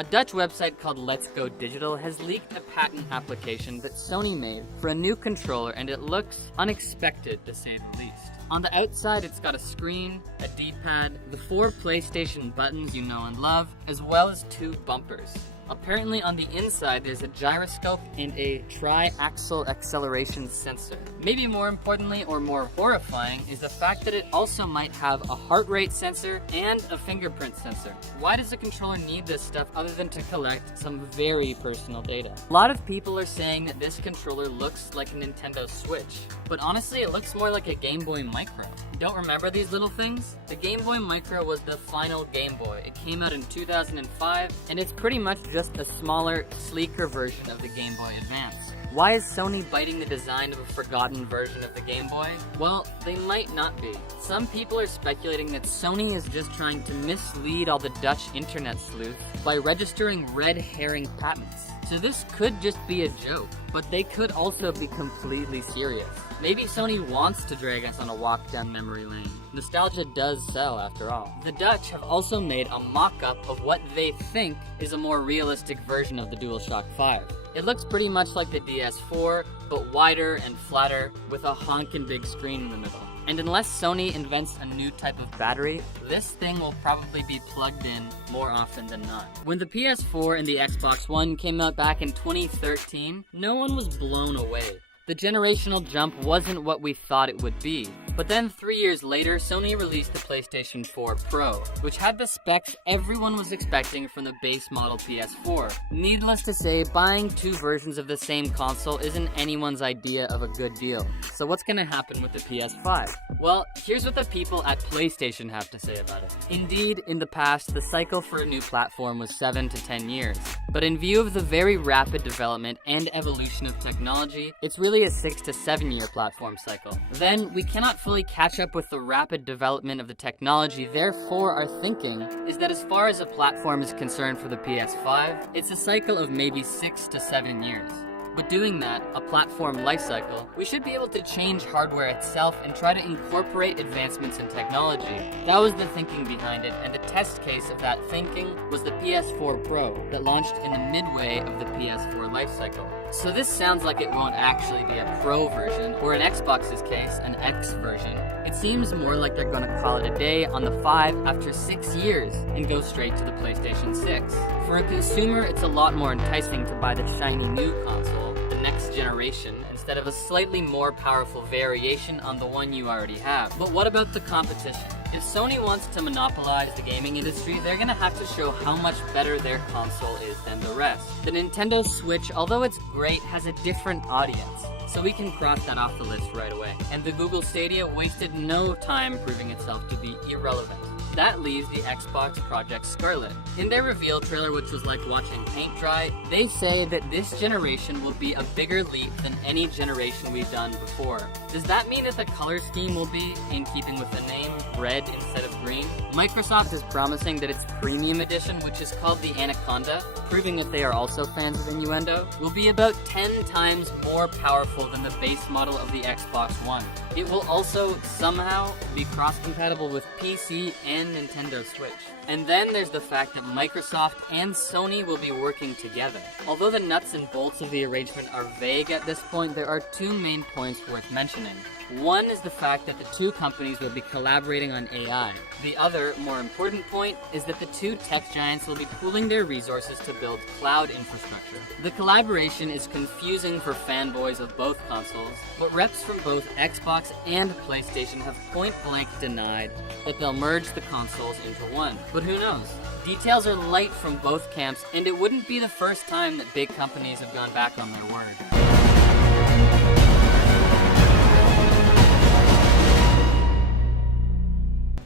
A Dutch website called Let's Go Digital has leaked a patent application that Sony made for a new controller, and it looks unexpected to say the least. On the outside, it's got a screen, a D-pad, the 4 PlayStation buttons you know and love, as well as 2 bumpers. Apparently on the inside, there's a gyroscope and a tri-axle acceleration sensor. Maybe more importantly, or more horrifying, is the fact that it also might have a heart rate sensor and a fingerprint sensor. Why does a controller need this stuff other than to collect some very personal data? A lot of people are saying that this controller looks like a Nintendo Switch, but honestly it looks more like a Game Boy Micro. Don't remember these little things? The Game Boy Micro was the final Game Boy. It came out in 2005, and it's pretty much just a smaller, sleeker version of the Game Boy Advance. Why is Sony biting the design of a forgotten version of the Game Boy? Well, they might not be. Some people are speculating that Sony is just trying to mislead all the Dutch internet sleuths by registering red herring patents. So this could just be a joke, but they could also be completely serious. Maybe Sony wants to drag us on a walk down memory lane. Nostalgia does sell, after all. The Dutch have also made a mock-up of what they think is a more realistic version of the DualShock 5. It looks pretty much like the DS4, but wider and flatter, with a honkin' big screen in the middle. And unless Sony invents a new type of battery, this thing will probably be plugged in more often than not. When the PS4 and the Xbox One came out back in 2013, no one was blown away. The generational jump wasn't what we thought it would be. But then 3 years later, Sony released the PlayStation 4 Pro, which had the specs everyone was expecting from the base model PS4. Needless to say, buying 2 versions of the same console isn't anyone's idea of a good deal. So what's gonna happen with the PS5? Well, here's what the people at PlayStation have to say about it. Indeed, in the past, the cycle for a new platform was 7 to 10 years. But in view of the very rapid development and evolution of technology, it's really a 6 to 7 year platform cycle. Then, we cannot fully catch up with the rapid development of the technology, therefore our thinking is that as far as a platform is concerned for the PS5, it's a cycle of maybe 6 to 7 years. But doing that, a platform lifecycle, we should be able to change hardware itself and try to incorporate advancements in technology. That was the thinking behind it, and the test case of that thinking was the PS4 Pro that launched in the midway of the PS4 lifecycle. So this sounds like it won't actually be a Pro version, or in Xbox's case, an X version. It seems more like they're gonna call it a day on the 5 after 6 years and go straight to the PlayStation 6. For a consumer, it's a lot more enticing to buy the shiny new console, the next generation, instead of a slightly more powerful variation on the one you already have. But what about the competition? If Sony wants to monopolize the gaming industry, they're gonna have to show how much better their console is than the rest. The Nintendo Switch, although it's great, has a different audience, so we can cross that off the list right away. And the Google Stadia wasted no time proving itself to be irrelevant. That leaves the Xbox Project Scarlet. In their reveal trailer, which was like watching paint dry, they say that this generation will be a bigger leap than any generation we've done before. Does that mean that the color scheme will be, in keeping with the name, red instead of green? Microsoft is promising that its premium edition, which is called the Anaconda, proving that they are also fans of innuendo, will be about 10 times more powerful than the base model of the Xbox One. It will also, somehow, be cross-compatible with PC and Nintendo Switch. And then there's the fact that Microsoft and Sony will be working together. Although the nuts and bolts of the arrangement are vague at this point, there are 2 main points worth mentioning. One is the fact that the 2 companies will be collaborating on AI. The other, more important point, is that the 2 tech giants will be pooling their resources to build cloud infrastructure. The collaboration is confusing for fanboys of both consoles, but reps from both Xbox and PlayStation have point-blank denied that they'll merge the consoles into one. But who knows? Details are light from both camps, and it wouldn't be the first time that big companies have gone back on their word.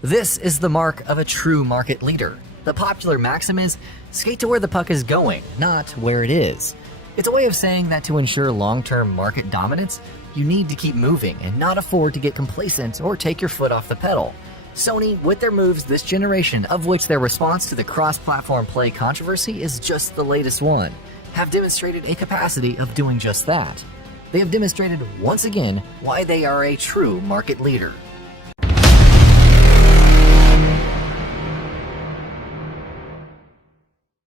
This is the mark of a true market leader. The popular maxim is, skate to where the puck is going, not where it is. It's a way of saying that to ensure long-term market dominance, you need to keep moving and not afford to get complacent or take your foot off the pedal. Sony, with their moves this generation, of which their response to the cross-platform play controversy is just the latest one, have demonstrated a capacity of doing just that. They have demonstrated once again why they are a true market leader.